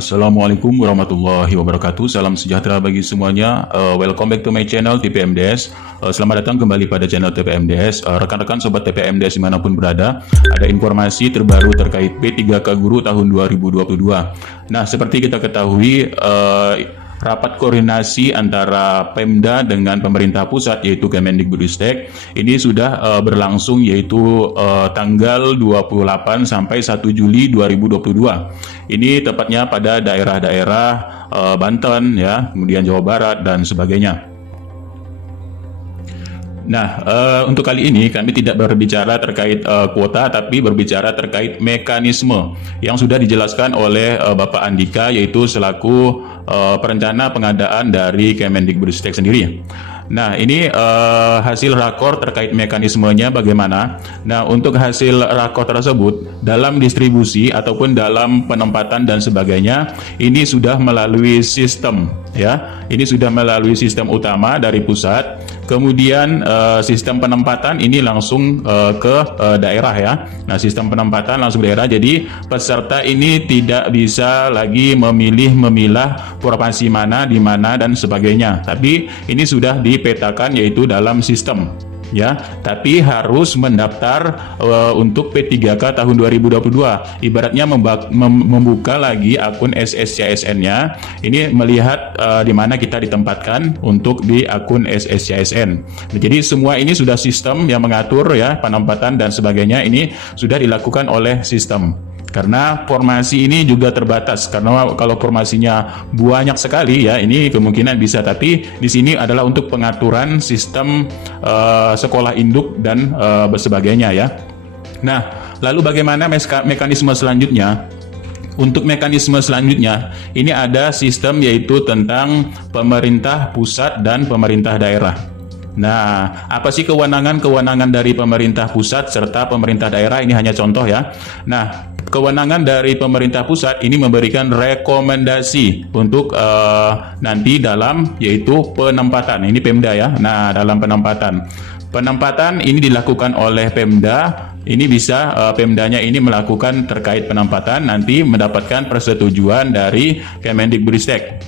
Assalamualaikum warahmatullahi wabarakatuh. Salam sejahtera bagi semuanya. Welcome back to my channel TPMDS. Selamat datang kembali pada channel TPMDS. Rekan-rekan sobat TPMDS dimanapun berada, ada informasi terbaru terkait P3K Guru tahun 2022. Nah, seperti kita ketahui, rapat koordinasi antara Pemda dengan pemerintah pusat yaitu Kemendikbudristek ini sudah berlangsung, yaitu tanggal 28 sampai 1 Juli 2022. Ini tepatnya pada daerah-daerah Banten ya, kemudian Jawa Barat dan sebagainya. Nah, untuk kali ini kami tidak berbicara terkait kuota, tapi berbicara terkait mekanisme yang sudah dijelaskan oleh Bapak Andika, yaitu selaku perencana pengadaan dari Kemendikbudristek sendiri. Nah, ini hasil rakor terkait mekanismenya bagaimana. Nah, untuk hasil rakor tersebut dalam distribusi ataupun dalam penempatan dan sebagainya, ini sudah melalui sistem ya. Ini sudah melalui sistem utama dari pusat. Kemudian sistem penempatan ini langsung ke daerah ya. Nah, sistem penempatan langsung daerah. Jadi peserta ini tidak bisa lagi memilah provinsi mana, di mana dan sebagainya. Tapi ini sudah dipetakan yaitu dalam sistem ya, tapi harus mendaftar untuk P3K tahun 2022. Ibaratnya membuka lagi akun SSCSN-nya. Ini melihat di mana kita ditempatkan untuk di akun SSCSN. Jadi semua ini sudah sistem yang mengatur ya, penempatan dan sebagainya ini sudah dilakukan oleh sistem. Karena formasi ini juga terbatas, karena kalau formasinya banyak sekali ya, ini kemungkinan bisa, tapi di sini adalah untuk pengaturan sistem sekolah induk dan sebagainya ya. Nah, lalu bagaimana mekanisme selanjutnya? Untuk mekanisme selanjutnya, ini ada sistem yaitu tentang pemerintah pusat dan pemerintah daerah. Nah, apa sih kewenangan dari pemerintah pusat serta pemerintah daerah? Ini hanya contoh ya. Nah, kewenangan dari pemerintah pusat ini memberikan rekomendasi untuk nanti dalam yaitu penempatan. Ini Pemda ya. Nah, dalam penempatan ini dilakukan oleh Pemda. Ini bisa Pemdanya ini melakukan terkait penempatan, nanti mendapatkan persetujuan dari Kemendikbudristek.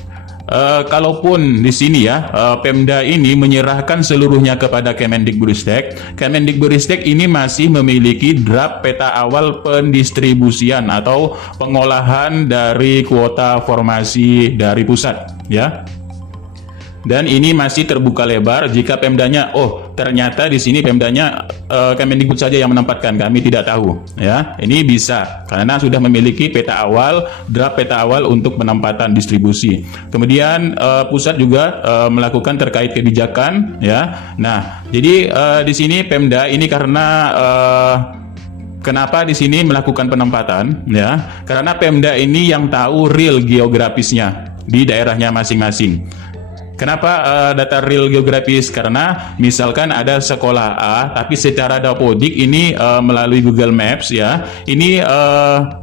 Kalaupun di sini ya Pemda ini menyerahkan seluruhnya kepada Kemendikbudristek, Kemendikbudristek ini masih memiliki draft peta awal pendistribusian atau pengolahan dari kuota formasi dari pusat ya. Dan ini masih terbuka lebar jika Pemdanya, oh ternyata di sini Pemdanya Kemendikbud saja yang menempatkan, kami tidak tahu ya. Ini bisa karena sudah memiliki peta awal, draft peta awal untuk penempatan distribusi. Kemudian pusat juga melakukan terkait kebijakan ya. Nah, jadi di sini Pemda ini karena kenapa di sini melakukan penempatan ya? Karena Pemda ini yang tahu real geografisnya di daerahnya masing-masing. Kenapa data real geografis? Karena misalkan ada sekolah A, tapi secara dapodik ini melalui Google Maps ya, ini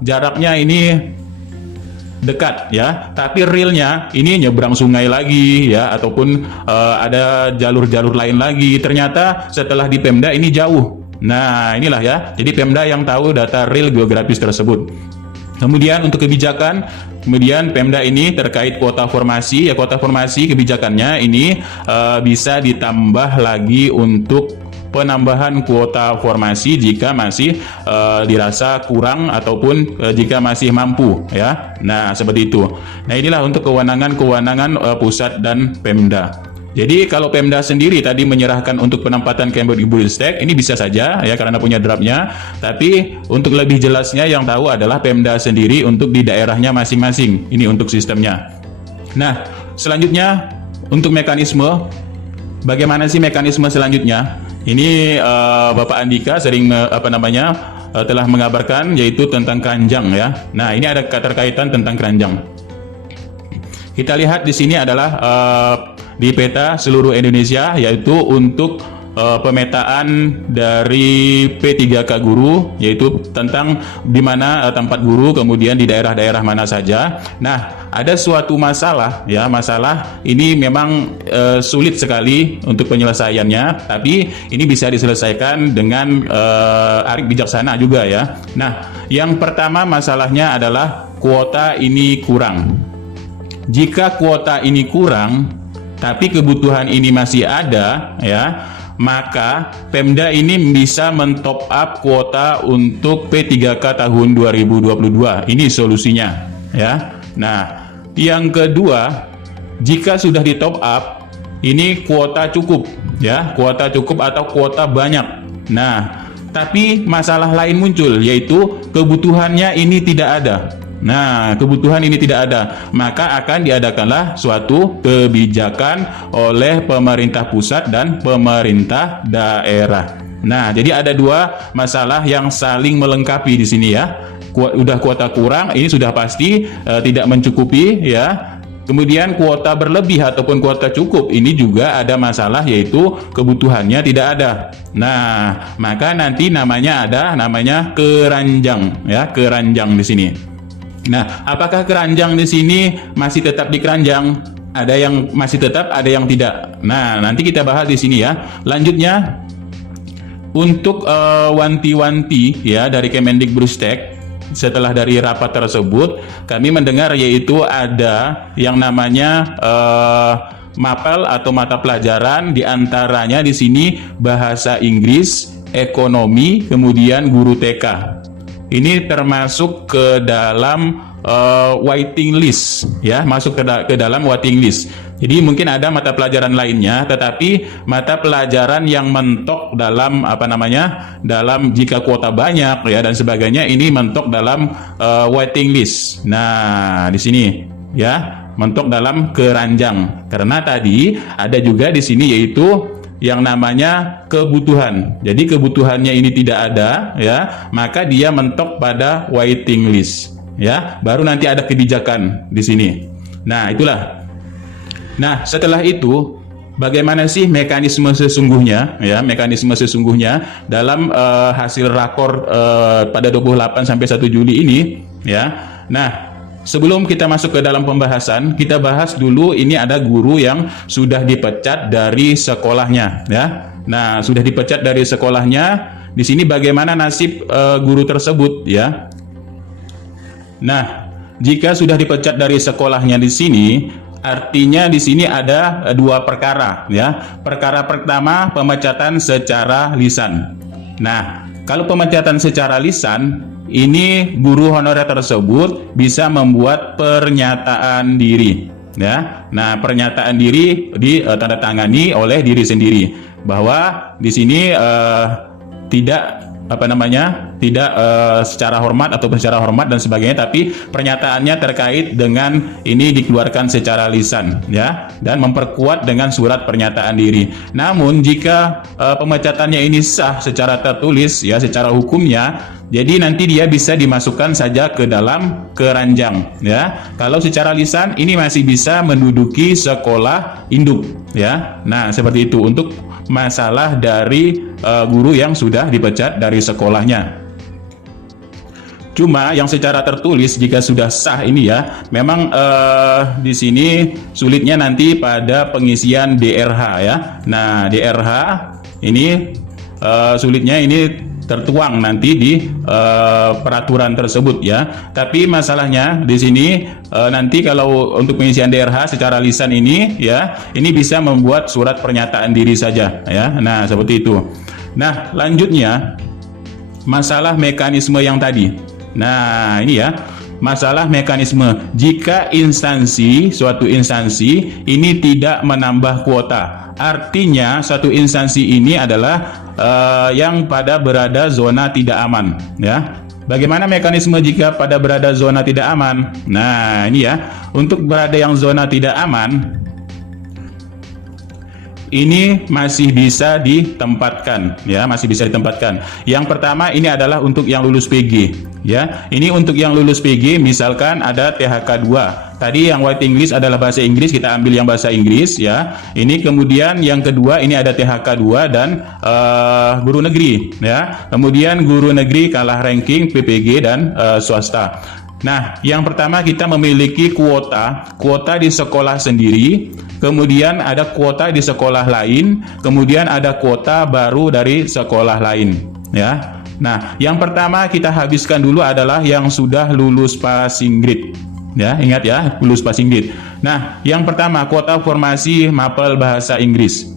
jaraknya ini dekat ya, tapi realnya ini nyebrang sungai lagi ya, ataupun ada jalur-jalur lain lagi. Ternyata setelah di Pemda ini jauh. Nah, inilah ya. Jadi Pemda yang tahu data real geografis tersebut. Kemudian untuk kebijakan, kemudian Pemda ini terkait kuota formasi, ya kuota formasi kebijakannya ini bisa ditambah lagi untuk penambahan kuota formasi jika masih dirasa kurang ataupun jika masih mampu ya. Nah, seperti itu. Nah, inilah untuk kewenangan pusat dan Pemda. Jadi kalau Pemda sendiri tadi menyerahkan untuk penempatan Kemendikbudristek, ini bisa saja ya karena punya draftnya. Tapi untuk lebih jelasnya yang tahu adalah Pemda sendiri untuk di daerahnya masing-masing. Ini untuk sistemnya. Nah, selanjutnya untuk mekanisme, bagaimana sih mekanisme selanjutnya? Ini Bapak Andika sering telah mengabarkan yaitu tentang keranjang ya. Nah, ini ada keterkaitan tentang keranjang. Kita lihat di sini adalah di peta seluruh Indonesia, yaitu untuk pemetaan dari P3K Guru, yaitu tentang di mana tempat guru, kemudian di daerah-daerah mana saja. Nah, ada suatu masalah ya, masalah ini memang sulit sekali untuk penyelesaiannya, tapi ini bisa diselesaikan dengan arif bijaksana juga ya. Nah, yang pertama masalahnya adalah kuota ini kurang. Jika kuota ini kurang, tapi kebutuhan ini masih ada, ya, maka Pemda ini bisa mentop up kuota untuk P3K tahun 2022. Ini solusinya, ya. Nah, yang kedua, jika sudah di top up, ini kuota cukup, ya, kuota cukup atau kuota banyak. Nah, tapi masalah lain muncul, yaitu kebutuhannya ini tidak ada. Nah, kebutuhan ini tidak ada, maka akan diadakanlah suatu kebijakan oleh pemerintah pusat dan pemerintah daerah. Nah, jadi ada dua masalah yang saling melengkapi di sini, ya. Udah kuota kurang, ini sudah pasti tidak mencukupi, ya. Kemudian kuota berlebih ataupun kuota cukup, ini juga ada masalah, yaitu kebutuhannya tidak ada. Nah, maka nanti namanya keranjang, ya, keranjang di sini. Nah, apakah keranjang di sini masih tetap di keranjang? Ada yang masih tetap, ada yang tidak. Nah, nanti kita bahas di sini, ya. Lanjutnya, untuk wanti-wanti, ya, dari Kemendikbudristek, setelah dari rapat tersebut, kami mendengar yaitu ada yang namanya mapel atau mata pelajaran, diantaranya di sini bahasa Inggris, ekonomi, kemudian guru TK. Ini termasuk ke dalam waiting list, ya, masuk ke dalam waiting list. Jadi mungkin ada mata pelajaran lainnya, tetapi mata pelajaran yang mentok dalam dalam jika kuota banyak, ya, dan sebagainya, ini mentok dalam waiting list. Nah, di sini, ya, mentok dalam keranjang. Karena tadi ada juga di sini yaitu yang namanya kebutuhan. Jadi kebutuhannya ini tidak ada, ya, maka dia mentok pada waiting list, ya. Baru nanti ada kebijakan di sini. Nah, itulah. Nah, setelah itu bagaimana sih mekanisme sesungguhnya, ya, mekanisme sesungguhnya dalam hasil rakor pada 28 sampai 1 Juli ini, ya. Nah, sebelum kita masuk ke dalam pembahasan, kita bahas dulu ini ada guru yang sudah dipecat dari sekolahnya, ya. Nah, sudah dipecat dari sekolahnya. Di sini bagaimana nasib guru tersebut, ya. Nah, jika sudah dipecat dari sekolahnya di sini, artinya di sini ada dua perkara, ya. Perkara pertama, pemecatan secara lisan. Nah, kalau pemecatan secara lisan, ini guru honorer tersebut bisa membuat pernyataan diri, ya. Nah, pernyataan diri ditandatangani oleh diri sendiri bahwa di sini tidak secara hormat atau secara hormat dan sebagainya, tapi pernyataannya terkait dengan ini dikeluarkan secara lisan, ya, dan memperkuat dengan surat pernyataan diri. Namun jika pemecatannya ini sah secara tertulis, ya, secara hukumnya, jadi nanti dia bisa dimasukkan saja ke dalam keranjang, ya. Kalau secara lisan ini masih bisa menduduki sekolah induk, ya. Nah, seperti itu untuk masalah dari guru yang sudah dipecat dari sekolahnya. Cuma yang secara tertulis jika sudah sah ini, ya, memang di sini sulitnya nanti pada pengisian DRH, ya. Nah, DRH ini sulitnya ini tertuang nanti di peraturan tersebut, ya. Tapi masalahnya di sini nanti kalau untuk pengisian DRH secara lisan ini, ya, ini bisa membuat surat pernyataan diri saja, ya. Nah, seperti itu. Nah, lanjutnya masalah mekanisme yang tadi. Nah, ini, ya, masalah mekanisme jika suatu instansi ini tidak menambah kuota. Artinya suatu instansi ini adalah yang pada berada zona tidak aman, ya. Bagaimana mekanisme jika pada berada zona tidak aman? Nah, ini, ya, untuk berada yang zona tidak aman ini masih bisa ditempatkan, ya, masih bisa ditempatkan. Yang pertama ini adalah untuk yang lulus PG, ya. Ini untuk yang lulus PG, misalkan ada THK 2. Tadi yang waiting list adalah bahasa Inggris, kita ambil yang bahasa Inggris, ya. Ini kemudian yang kedua ini ada THK 2 dan guru negeri, ya. Kemudian guru negeri kalah ranking PPG dan swasta. Nah, yang pertama kita memiliki kuota di sekolah sendiri, kemudian ada kuota di sekolah lain, kemudian ada kuota baru dari sekolah lain, ya. Nah, yang pertama kita habiskan dulu adalah yang sudah lulus passing grade. Ya, ingat ya, lulus passing grade. Nah, yang pertama kuota formasi mapel bahasa Inggris.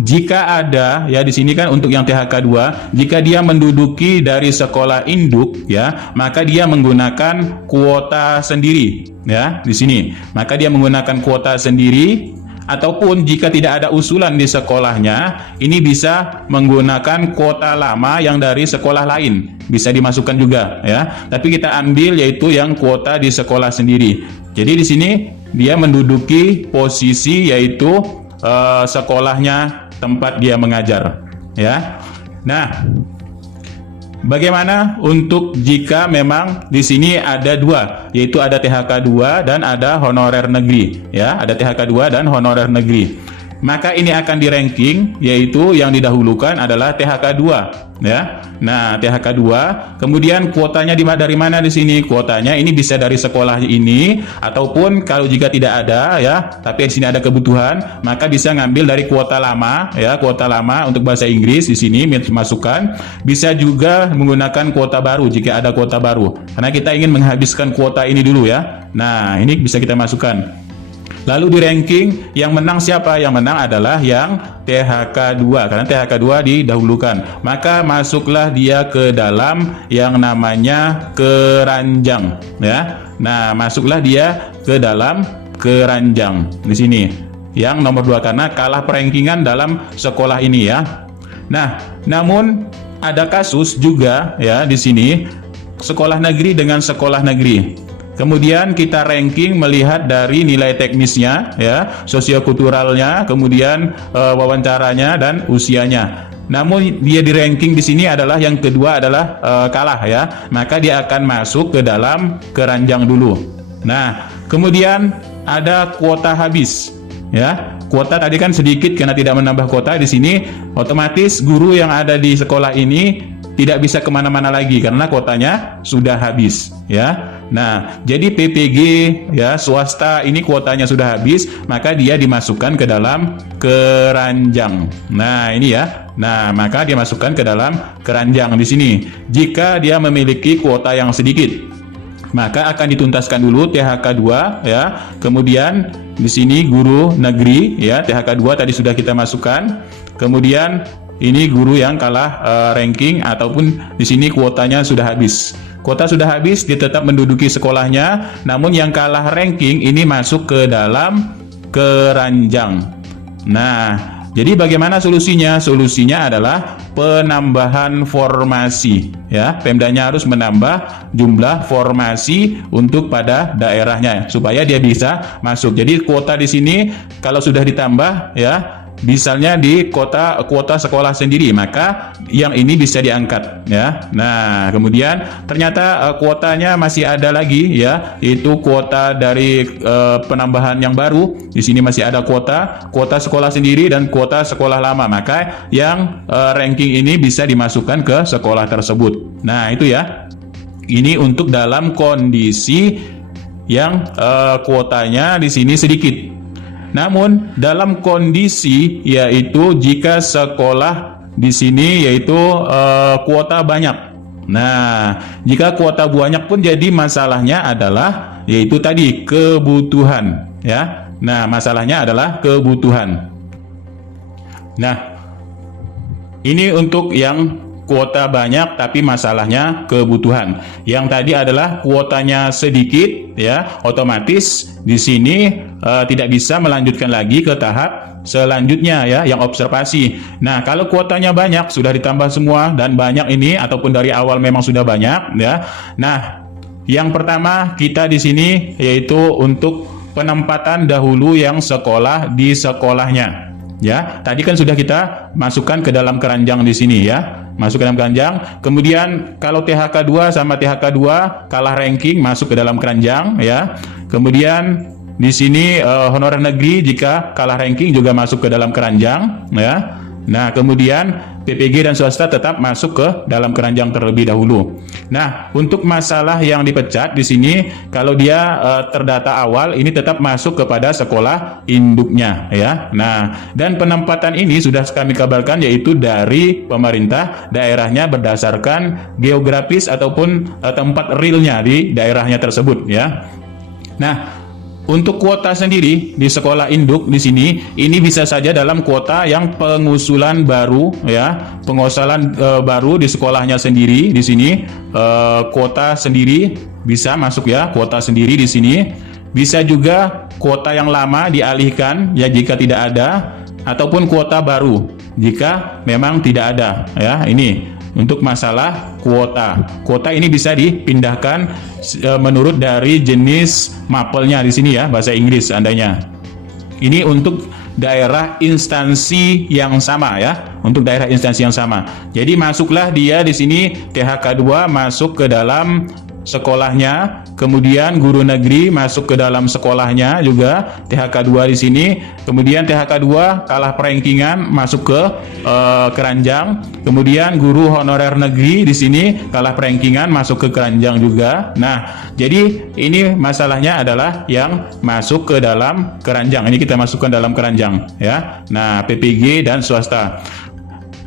Jika ada, ya di sini kan untuk yang THK 2, jika dia menduduki dari sekolah induk, ya, maka dia menggunakan kuota sendiri, ya, di sini. Maka dia menggunakan kuota sendiri. Ataupun jika tidak ada usulan di sekolahnya, ini bisa menggunakan kuota lama yang dari sekolah lain, bisa dimasukkan juga, ya. Tapi kita ambil yaitu yang kuota di sekolah sendiri. Jadi di sini dia menduduki posisi yaitu sekolahnya tempat dia mengajar, ya. Nah, bagaimana untuk jika memang di sini ada dua, yaitu ada THK 2 dan ada honorer negeri, ya, ada THK 2 dan honorer negeri. Maka ini akan di-ranking, yaitu yang didahulukan adalah THK 2, ya. Nah, THK 2, kemudian kuotanya dari mana di sini? Kuotanya ini bisa dari sekolah ini, ataupun kalau jika tidak ada, ya, tapi di sini ada kebutuhan, maka bisa ngambil dari kuota lama, ya, kuota lama untuk bahasa Inggris di sini masukkan. Bisa juga menggunakan kuota baru jika ada kuota baru. Karena kita ingin menghabiskan kuota ini dulu, ya. Nah, ini bisa kita masukkan. Lalu di ranking yang menang siapa? Yang menang adalah yang THK 2 karena THK 2 didahulukan. Maka masuklah dia ke dalam yang namanya keranjang, ya. Nah, masuklah dia ke dalam keranjang di sini. Yang nomor 2 karena kalah perankingan dalam sekolah ini, ya. Nah, namun ada kasus juga, ya, di sini sekolah negeri dengan sekolah negeri. Kemudian kita ranking melihat dari nilai teknisnya, ya, sosiokulturalnya, kemudian wawancaranya dan usianya. Namun dia di ranking di sini adalah yang kedua adalah kalah, ya. Maka dia akan masuk ke dalam keranjang dulu. Nah, kemudian ada kuota habis, ya. Kuota tadi kan sedikit karena tidak menambah kuota di sini, otomatis guru yang ada di sekolah ini tidak bisa kemana-mana lagi karena kuotanya sudah habis, ya. Nah, jadi PPG, ya, swasta ini kuotanya sudah habis, maka dia dimasukkan ke dalam keranjang. Nah, ini ya. Nah, maka dia masukkan ke dalam keranjang di sini. Jika dia memiliki kuota yang sedikit, maka akan dituntaskan dulu THK 2, ya. Kemudian di sini guru negeri, ya, THK 2 tadi sudah kita masukkan. Kemudian ini guru yang kalah ranking ataupun di sini kuotanya sudah habis. Kuota sudah habis, dia tetap menduduki sekolahnya, namun yang kalah ranking ini masuk ke dalam keranjang. Nah, jadi bagaimana solusinya? Solusinya adalah penambahan formasi, ya. Pemdanya harus menambah jumlah formasi untuk pada daerahnya supaya dia bisa masuk. Jadi kuota di sini kalau sudah ditambah, ya, misalnya di kuota sekolah sendiri, maka yang ini bisa diangkat, ya. Nah, kemudian ternyata kuotanya masih ada lagi, ya, itu kuota dari penambahan yang baru. Di sini masih ada kuota sekolah sendiri dan kuota sekolah lama. Maka yang ranking ini bisa dimasukkan ke sekolah tersebut. Nah, itu ya. Ini untuk dalam kondisi yang kuotanya di sini sedikit. Namun dalam kondisi yaitu jika sekolah di sini yaitu kuota banyak. Nah, jika kuota banyak pun jadi masalahnya adalah yaitu tadi kebutuhan, ya. Nah, masalahnya adalah kebutuhan. Nah, ini untuk yang kuota banyak tapi masalahnya kebutuhan. Yang tadi adalah kuotanya sedikit, ya, otomatis di sini tidak bisa melanjutkan lagi ke tahap selanjutnya, ya, yang observasi. Nah, kalau kuotanya banyak sudah ditambah semua dan banyak ini ataupun dari awal memang sudah banyak, ya. Nah, yang pertama kita di sini yaitu untuk penempatan dahulu yang sekolah di sekolahnya. Ya, tadi kan sudah kita masukkan ke dalam keranjang di sini, ya. Masuk ke dalam keranjang. Kemudian kalau THK 2 sama THK 2 kalah ranking masuk ke dalam keranjang, ya. Kemudian di sini honorer negeri jika kalah ranking juga masuk ke dalam keranjang, ya. Nah, kemudian PPG dan swasta tetap masuk ke dalam keranjang terlebih dahulu. Nah, untuk masalah yang dipecat di sini, kalau dia terdata awal, ini tetap masuk kepada sekolah induknya, ya. Nah, dan penempatan ini sudah kami kabarkan, yaitu dari pemerintah daerahnya berdasarkan geografis ataupun tempat realnya di daerahnya tersebut, ya. Nah, untuk kuota sendiri di sekolah induk di sini, ini bisa saja dalam kuota yang pengusulan baru, ya, pengusulan baru di sekolahnya sendiri. Di sini kuota sendiri bisa masuk, ya, kuota sendiri di sini. Bisa juga kuota yang lama dialihkan, ya, jika tidak ada, ataupun kuota baru jika memang tidak ada, ya. Ini untuk masalah kuota. Kuota ini bisa dipindahkan menurut dari jenis mapelnya di sini, ya, bahasa Inggris seandainya. Ini untuk daerah instansi yang sama, ya, untuk daerah instansi yang sama. Jadi masuklah dia di sini THK 2 masuk ke dalam sekolahnya, kemudian guru negeri masuk ke dalam sekolahnya juga THK 2 di sini, kemudian THK 2 kalah perankingan masuk ke keranjang, kemudian guru honorer negeri di sini kalah perankingan masuk ke keranjang juga. Nah, jadi ini masalahnya adalah yang masuk ke dalam keranjang. Ini kita masukkan dalam keranjang, ya. Nah, PPG dan swasta.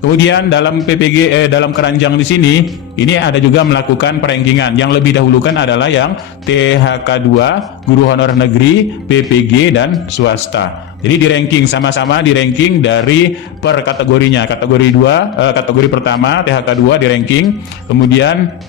Kemudian dalam PPG dalam keranjang di sini, ini ada juga melakukan perankingan. Yang lebih dahulukan adalah yang THK 2, guru honorer negeri, PPG dan swasta. Jadi di ranking sama-sama di ranking dari per kategorinya. Kategori 2, kategori pertama THK 2 di ranking, kemudian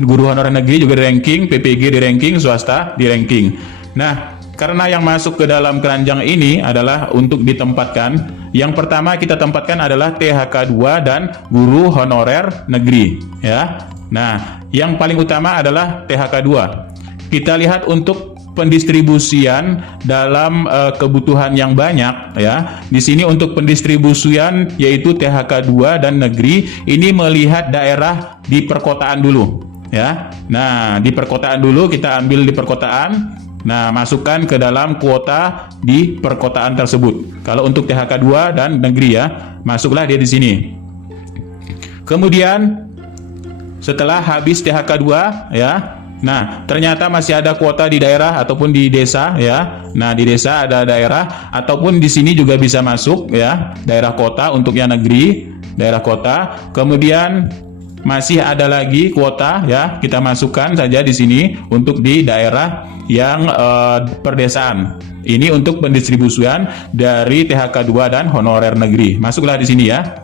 guru honorer negeri juga di ranking, PPG di ranking, swasta di ranking. Nah, karena yang masuk ke dalam keranjang ini adalah untuk ditempatkan, yang pertama kita tempatkan adalah THK 2 dan guru honorer negeri, ya. Nah, yang paling utama adalah THK 2. Kita lihat untuk pendistribusian dalam kebutuhan yang banyak, ya. Di sini untuk pendistribusian yaitu THK 2 dan negeri ini melihat daerah di perkotaan dulu, ya. Nah, di perkotaan dulu kita ambil di perkotaan. Nah, masukkan ke dalam kuota di perkotaan tersebut. Kalau untuk THK 2 dan negeri, ya, masuklah dia di sini. Kemudian setelah habis THK 2, ya. Nah, ternyata masih ada kuota di daerah ataupun di desa, ya. Nah, di desa ada daerah ataupun di sini juga bisa masuk, ya. Daerah kota untuk yang negeri, daerah kota. Kemudian masih ada lagi kuota, ya, kita masukkan saja di sini untuk di daerah yang perdesaan. Ini untuk pendistribusian dari THK 2 dan honorer negeri. Masuklah di sini, ya.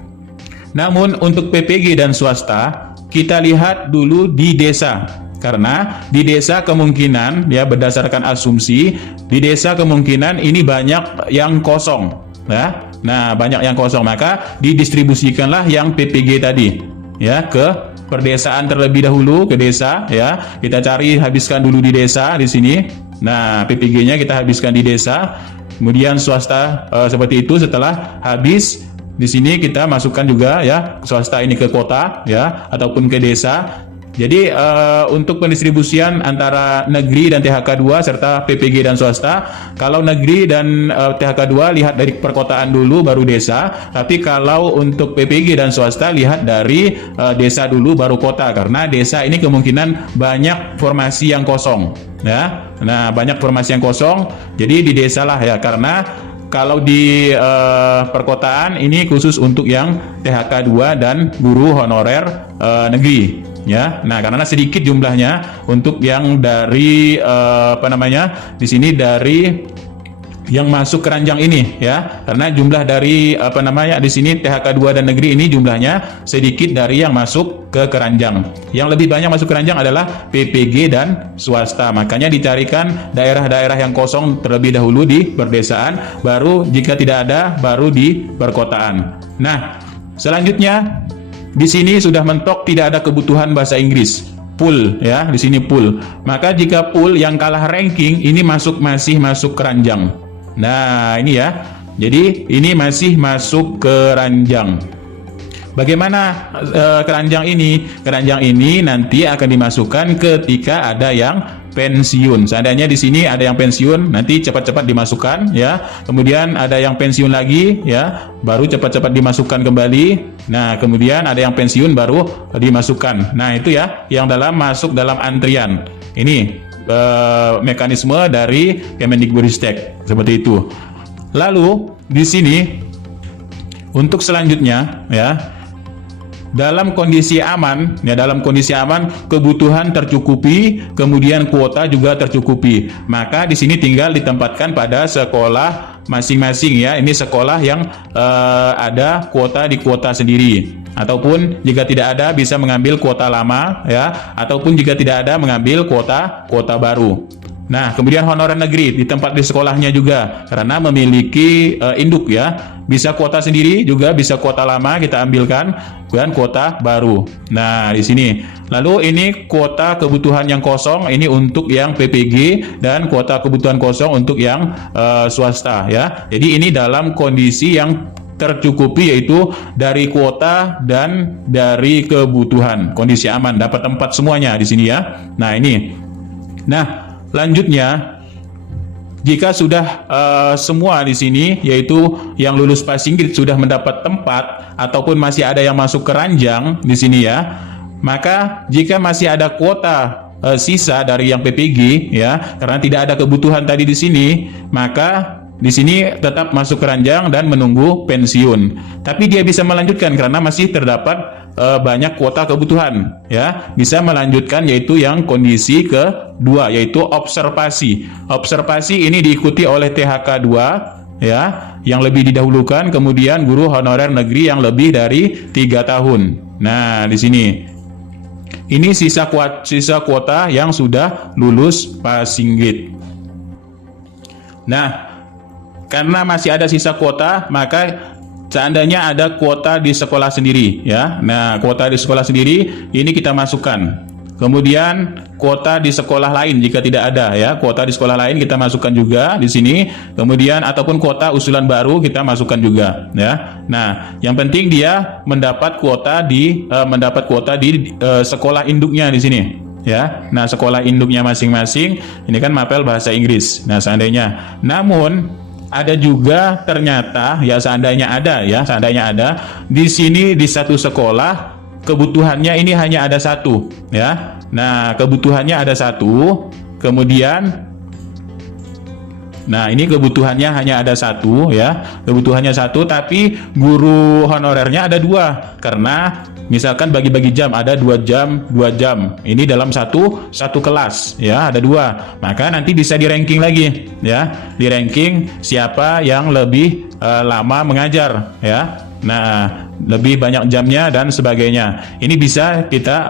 Namun untuk PPG dan swasta, kita lihat dulu di desa. Karena di desa kemungkinan, ya, berdasarkan asumsi, di desa kemungkinan ini banyak yang kosong, ya. Nah, banyak yang kosong, maka didistribusikanlah yang PPG tadi, ya, ke perdesaan terlebih dahulu, ke desa, ya. Kita cari, habiskan dulu di desa di sini. Nah, PPG-nya kita habiskan di desa. Kemudian swasta seperti itu. Setelah habis di sini kita masukkan juga, ya, swasta ini ke kota, ya, ataupun ke desa. Jadi untuk pendistribusian antara negeri dan THK 2 serta PPG dan swasta, kalau negeri dan THK 2 lihat dari perkotaan dulu baru desa, tapi kalau untuk PPG dan swasta lihat dari desa dulu baru kota, karena desa ini kemungkinan banyak formasi yang kosong, ya. Nah, banyak formasi yang kosong, jadi di desa lah, ya, karena kalau di perkotaan ini khusus untuk yang THK 2 dan guru honorer negeri, ya. Nah, karena sedikit jumlahnya untuk yang dari di sini dari yang masuk keranjang ini, ya. Karena jumlah dari di sini THK 2 dan negeri ini jumlahnya sedikit dari yang masuk ke keranjang. Yang lebih banyak masuk keranjang adalah PPG dan swasta. Makanya dicarikan daerah-daerah yang kosong terlebih dahulu di perdesaan, baru jika tidak ada baru di perkotaan. Nah, selanjutnya di sini sudah mentok tidak ada kebutuhan bahasa Inggris. Pool, ya, di sini pool. Maka jika pool yang kalah ranking ini masih masuk keranjang. Nah, ini, ya. Jadi ini masih masuk keranjang. Bagaimana keranjang ini? Keranjang ini nanti akan dimasukkan ketika ada yang pensiun. Seandainya di sini ada yang pensiun, nanti cepat-cepat dimasukkan ya. Kemudian ada yang pensiun lagi ya, baru cepat-cepat dimasukkan kembali. Nah, kemudian ada yang pensiun baru dimasukkan. Nah, itu ya yang masuk dalam antrian. Ini mekanisme dari Kemendikbudristek seperti itu. Lalu di sini untuk selanjutnya ya, dalam kondisi aman ya, dalam kondisi aman kebutuhan tercukupi, kemudian kuota juga tercukupi. Maka di sini tinggal ditempatkan pada sekolah masing-masing ya. Ini sekolah yang ada kuota di kuota sendiri. Ataupun jika tidak ada bisa mengambil kuota lama ya, ataupun jika tidak ada mengambil kuota baru. Nah, kemudian honorer negeri di tempat di sekolahnya juga karena memiliki induk ya. Bisa kuota sendiri juga bisa kuota lama kita ambilkan dan kuota baru. Nah, di sini. Lalu ini kuota kebutuhan yang kosong ini untuk yang PPG dan kuota kebutuhan kosong untuk yang swasta ya. Jadi ini dalam kondisi yang tercukupi yaitu dari kuota dan dari kebutuhan. Kondisi aman, dapat tempat semuanya di sini ya. Nah, ini. Nah, lanjutnya jika sudah semua di sini yaitu yang lulus passing grade sudah mendapat tempat ataupun masih ada yang masuk ke ranjang di sini ya. Maka jika masih ada kuota sisa dari yang PPG ya, karena tidak ada kebutuhan tadi di sini, maka di sini tetap masuk keranjang dan menunggu pensiun. Tapi dia bisa melanjutkan karena masih terdapat banyak kuota kebutuhan ya. Bisa melanjutkan yaitu yang kondisi kedua yaitu observasi. Observasi ini diikuti oleh THK 2 ya, yang lebih didahulukan, kemudian guru honorer negeri yang lebih dari 3 tahun. Nah, di sini. Ini sisa kuota yang sudah lulus passing grade. Nah, karena masih ada sisa kuota, maka seandainya ada kuota di sekolah sendiri ya. Nah, kuota di sekolah sendiri ini kita masukkan. Kemudian kuota di sekolah lain jika tidak ada ya, kuota di sekolah lain kita masukkan juga di sini. Kemudian ataupun kuota usulan baru kita masukkan juga ya. Nah, yang penting dia mendapat kuota di sekolah induknya di sini. Ya, nah sekolah induknya masing-masing ini kan mapel bahasa Inggris. Nah, seandainya, namun ada juga ternyata ya seandainya ada di sini di satu sekolah kebutuhannya ini hanya ada satu ya. Nah, kebutuhannya ada satu, kemudian nah ini kebutuhannya hanya ada satu ya, kebutuhannya satu tapi guru honorernya ada dua karena misalkan bagi-bagi jam ada 2 jam ini dalam satu kelas ya, ada 2, maka nanti bisa di ranking lagi ya, di ranking siapa yang lebih lama mengajar ya. Nah, lebih banyak jamnya dan sebagainya. Ini bisa kita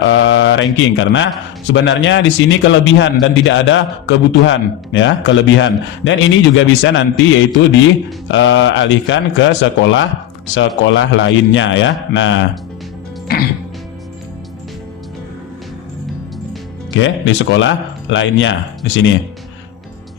ranking karena sebenarnya di sini kelebihan dan tidak ada kebutuhan ya, kelebihan. Dan ini juga bisa nanti yaitu dialihkan ke sekolah lainnya ya. Nah, oke, di sekolah lainnya di sini.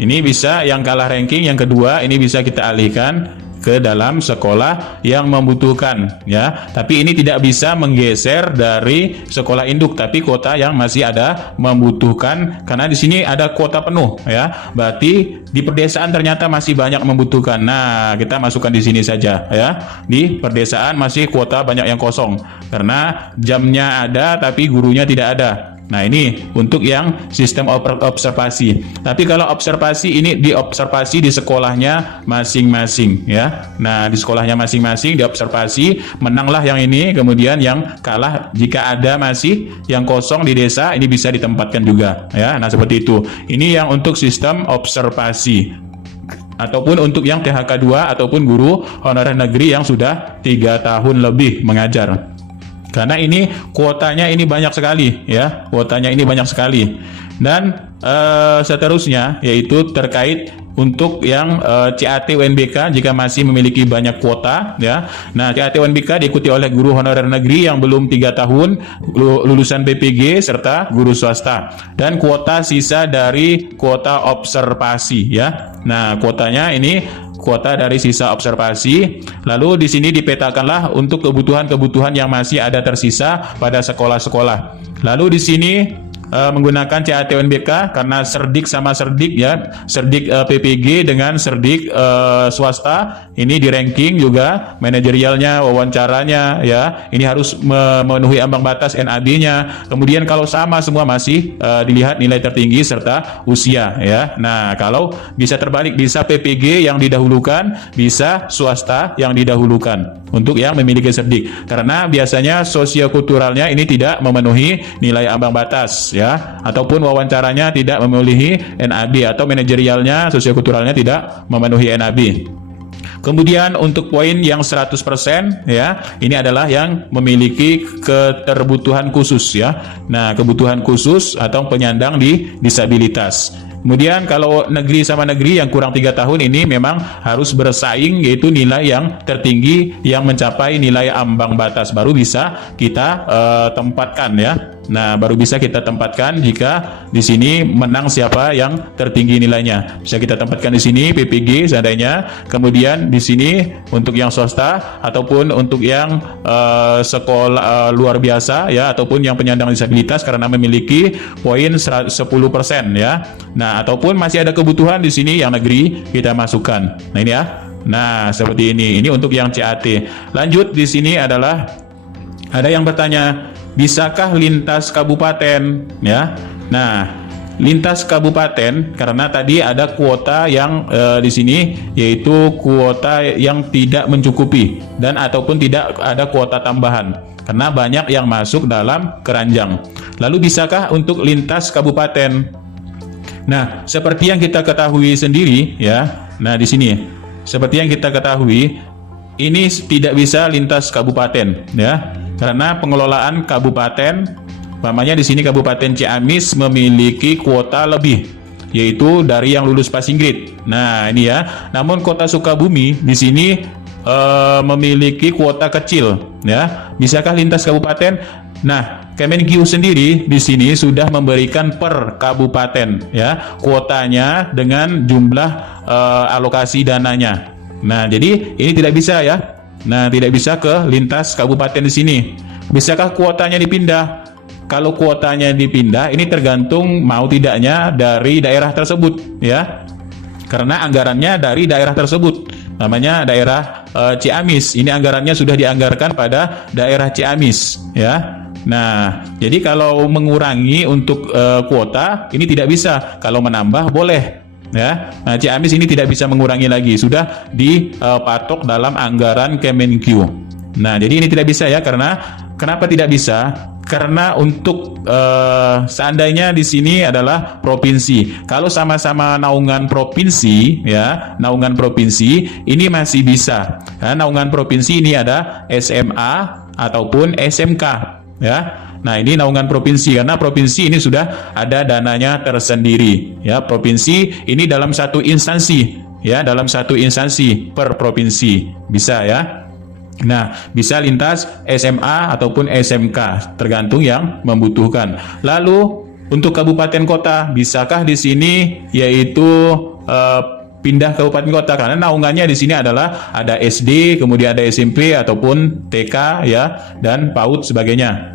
Ini bisa yang kalah ranking yang kedua ini bisa kita alihkan ke dalam sekolah yang membutuhkan ya. Tapi ini tidak bisa menggeser dari sekolah induk, tapi kota yang masih ada membutuhkan karena di sini ada kuota penuh ya. Berarti di perdesaan ternyata masih banyak membutuhkan. Nah, kita masukkan di sini saja ya. Di perdesaan masih kuota banyak yang kosong karena jamnya ada tapi gurunya tidak ada. Nah, ini untuk yang sistem observasi. Tapi kalau observasi ini diobservasi di sekolahnya masing-masing ya. Nah, di sekolahnya masing-masing diobservasi, menanglah yang ini, kemudian yang kalah jika ada masih yang kosong di desa ini bisa ditempatkan juga ya. Nah, seperti itu. Ini yang untuk sistem observasi. Ataupun untuk yang THK 2 ataupun guru honorer negeri yang sudah 3 tahun lebih mengajar. Karena ini kuotanya ini banyak sekali ya, kuotanya ini banyak sekali. Dan seterusnya yaitu terkait untuk yang CAT UNBK jika masih memiliki banyak kuota ya. Nah, CAT UNBK diikuti oleh guru honorer negeri yang belum 3 tahun lulusan BPG serta guru swasta dan kuota sisa dari kuota observasi ya. Nah, kuotanya ini kuota dari sisa observasi. Lalu di sini dipetakanlah untuk kebutuhan-kebutuhan yang masih ada tersisa pada sekolah-sekolah. Lalu di sini menggunakan CAT UNBK karena Serdik sama Serdik ya, Serdik PPG dengan Serdik swasta ini di ranking juga manajerialnya, wawancaranya ya, ini harus memenuhi ambang batas NAB-nya. Kemudian kalau sama semua masih dilihat nilai tertinggi serta usia ya. Nah, kalau bisa terbalik, bisa PPG yang didahulukan, bisa swasta yang didahulukan untuk yang memiliki Serdik. Karena biasanya sosiokulturalnya ini tidak memenuhi nilai ambang batas ya, ataupun wawancaranya tidak memenuhi NAB, atau manajerialnya, sosiokulturalnya tidak memenuhi NAB. Kemudian untuk poin yang 100% ya, ini adalah yang memiliki keterbutuhan khusus ya. Nah, kebutuhan khusus atau penyandang disabilitas. Kemudian kalau negeri sama negeri yang kurang 3 tahun ini memang harus bersaing, yaitu nilai yang tertinggi yang mencapai nilai ambang batas baru bisa kita tempatkan ya. Nah, baru bisa kita tempatkan jika di sini menang siapa yang tertinggi nilainya. Bisa kita tempatkan di sini PPG seandainya. Kemudian di sini untuk yang swasta ataupun untuk yang sekolah luar biasa ya, ataupun yang penyandang disabilitas karena memiliki poin 10% ya. Nah, ataupun masih ada kebutuhan di sini yang negeri kita masukkan. Nah, ini ya. Nah, seperti ini. Ini untuk yang CAT. Lanjut di sini adalah ada yang bertanya, bisakah lintas kabupaten ya? Nah, lintas kabupaten karena tadi ada kuota yang di sini, yaitu kuota yang tidak mencukupi dan ataupun tidak ada kuota tambahan karena banyak yang masuk dalam keranjang. Lalu bisakah untuk lintas kabupaten? Nah, seperti yang kita ketahui sendiri ya. Nah, di sini seperti yang kita ketahui ini tidak bisa lintas kabupaten ya. Karena pengelolaan kabupaten, namanya di sini Kabupaten Ciamis memiliki kuota lebih, yaitu dari yang lulus passing grade. Nah, ini ya. Namun Kota Sukabumi di sini memiliki kuota kecil, ya. Bisakah lintas kabupaten? Nah, Kemenkeu sendiri di sini sudah memberikan per kabupaten, ya, kuotanya dengan jumlah alokasi dananya. Nah, jadi ini tidak bisa ya. Nah, tidak bisa ke lintas kabupaten di sini. Bisakah kuotanya dipindah? Kalau kuotanya dipindah, ini tergantung mau tidaknya dari daerah tersebut, ya. Karena anggarannya dari daerah tersebut. Namanya daerah Ciamis. Ini anggarannya sudah dianggarkan pada daerah Ciamis, ya. Nah, jadi kalau mengurangi untuk kuota, ini tidak bisa. Kalau menambah boleh. Ya, nah Ciamis ini tidak bisa mengurangi lagi, sudah dipatok dalam anggaran Kemenkeu. Nah, jadi ini tidak bisa ya, karena kenapa tidak bisa? Karena untuk seandainya di sini adalah provinsi, kalau sama-sama naungan provinsi, ya, naungan provinsi ini masih bisa. Nah, naungan provinsi ini ada SMA ataupun SMK, ya. Nah, ini naungan provinsi karena provinsi ini sudah ada dananya tersendiri, ya. Provinsi ini dalam satu instansi, ya, dalam satu instansi per provinsi bisa ya. Nah, bisa lintas SMA ataupun SMK tergantung yang membutuhkan. Lalu untuk kabupaten kota, bisakah di sini yaitu pindah kabupaten kota, karena naungannya di sini adalah ada SD, kemudian ada SMP ataupun TK ya, dan PAUD sebagainya.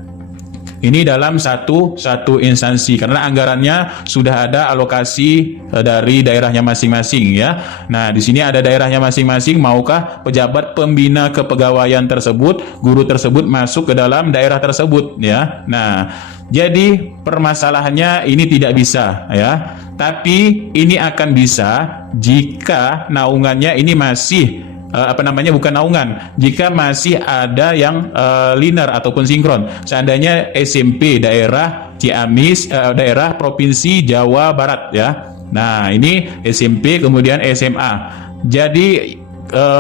Ini dalam satu instansi karena anggarannya sudah ada alokasi dari daerahnya masing-masing ya. Nah, di sini ada daerahnya masing-masing, maukah pejabat pembina kepegawaian tersebut, guru tersebut masuk ke dalam daerah tersebut ya. Nah, jadi permasalahannya ini tidak bisa ya. Tapi ini akan bisa jika naungannya ini masih bukan naungan, jika masih ada yang linear ataupun sinkron. Seandainya SMP daerah Ciamis, daerah Provinsi Jawa Barat ya. Nah, ini SMP kemudian SMA. Jadi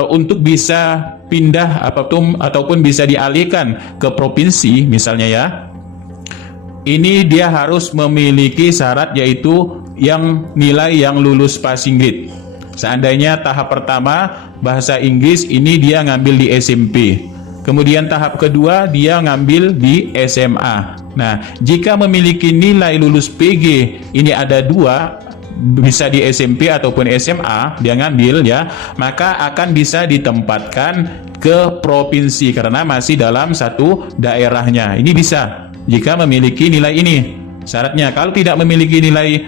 untuk bisa pindah ataupun bisa dialihkan ke provinsi misalnya ya, ini dia harus memiliki syarat yaitu yang nilai yang lulus passing grade. Seandainya tahap pertama bahasa Inggris ini dia ngambil di SMP, kemudian tahap kedua dia ngambil di SMA. Nah, jika memiliki nilai lulus PG ini ada 2, bisa di SMP ataupun SMA dia ngambil ya, maka akan bisa ditempatkan ke provinsi karena masih dalam satu daerahnya. Ini bisa jika memiliki nilai ini. syaratnya. Kalau tidak memiliki nilai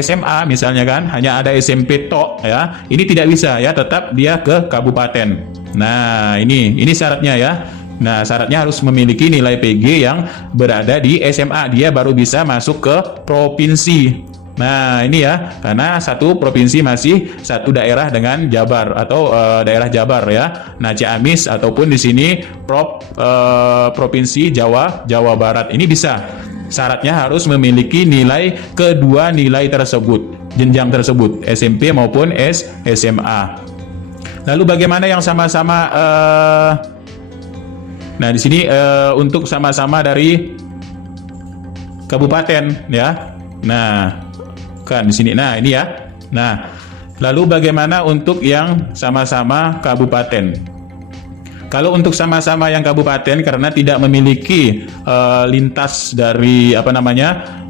SMA misalnya kan, hanya ada SMP tok ya, ini tidak bisa ya, tetap dia ke kabupaten. Nah, ini syaratnya ya. Nah, syaratnya harus memiliki nilai PG yang berada di SMA, dia baru bisa masuk ke provinsi. Nah, ini ya, karena satu provinsi masih satu daerah dengan Jabar atau daerah Jabar ya. Nah, Ciamis ataupun di sini provinsi Jawa Barat ini bisa. Syaratnya harus memiliki kedua nilai tersebut, jenjang tersebut, SMP maupun SMA. Lalu bagaimana yang sama-sama nah, di sini untuk sama-sama dari kabupaten ya. Nah, kan di sini. Nah, ini ya. Nah, lalu bagaimana untuk yang sama-sama kabupaten? Kalau untuk sama-sama yang kabupaten karena tidak memiliki lintas dari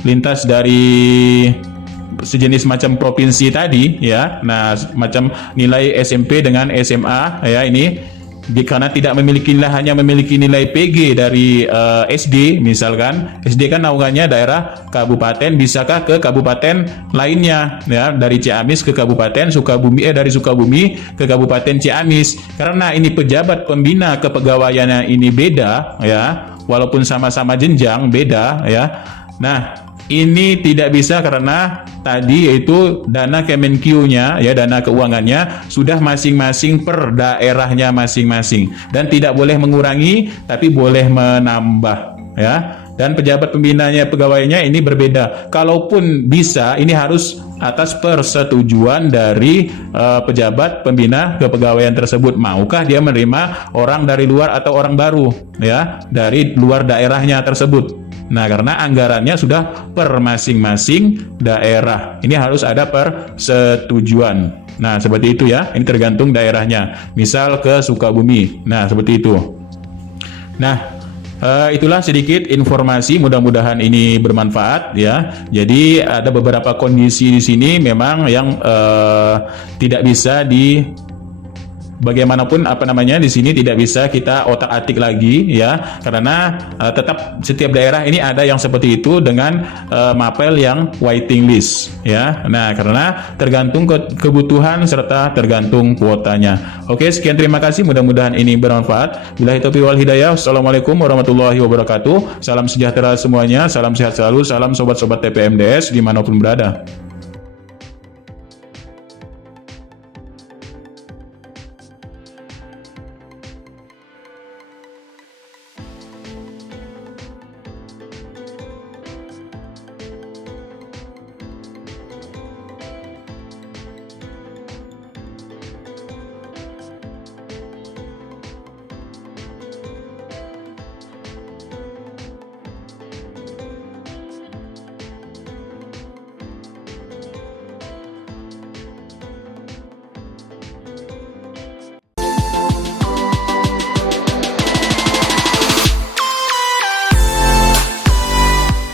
lintas dari sejenis macam provinsi tadi ya. Nah, macam nilai SMP dengan SMA ya, ini karena tidak memiliki hanya memiliki nilai PG dari SD misalkan, SD kan naungannya daerah kabupaten, bisakah ke kabupaten lainnya ya, dari Ciamis ke kabupaten Sukabumi, dari Sukabumi ke kabupaten Ciamis, karena ini pejabat pembina kepegawaiannya ini beda ya, walaupun sama-sama jenjang beda ya. Nah, ini tidak bisa karena tadi yaitu dana Kemenkyu-nya ya, dana keuangannya sudah masing-masing per daerahnya masing-masing dan tidak boleh mengurangi tapi boleh menambah ya. Dan pejabat pembinanya pegawainya ini berbeda. Kalaupun bisa, ini harus atas persetujuan dari pejabat pembina kepegawaian tersebut. Maukah dia menerima orang dari luar atau orang baru ya, dari luar daerahnya tersebut. Nah, karena anggarannya sudah per masing-masing daerah. Ini harus ada persetujuan. Nah, seperti itu ya. Ini tergantung daerahnya. Misal ke Sukabumi. Nah, seperti itu. Nah, itulah sedikit informasi, mudah-mudahan ini bermanfaat ya. Jadi ada beberapa kondisi di sini memang yang tidak bisa bagaimanapun di sini tidak bisa kita otak-atik lagi ya, karena tetap setiap daerah ini ada yang seperti itu dengan mapel yang waiting list ya. Nah, karena tergantung kebutuhan serta tergantung kuotanya. Oke, sekian, terima kasih, mudah-mudahan ini bermanfaat. Billahi taufiq wal hidayah. Assalamualaikum warahmatullahi wabarakatuh. Salam sejahtera semuanya, salam sehat selalu, salam sobat-sobat TPMDS dimanapun berada.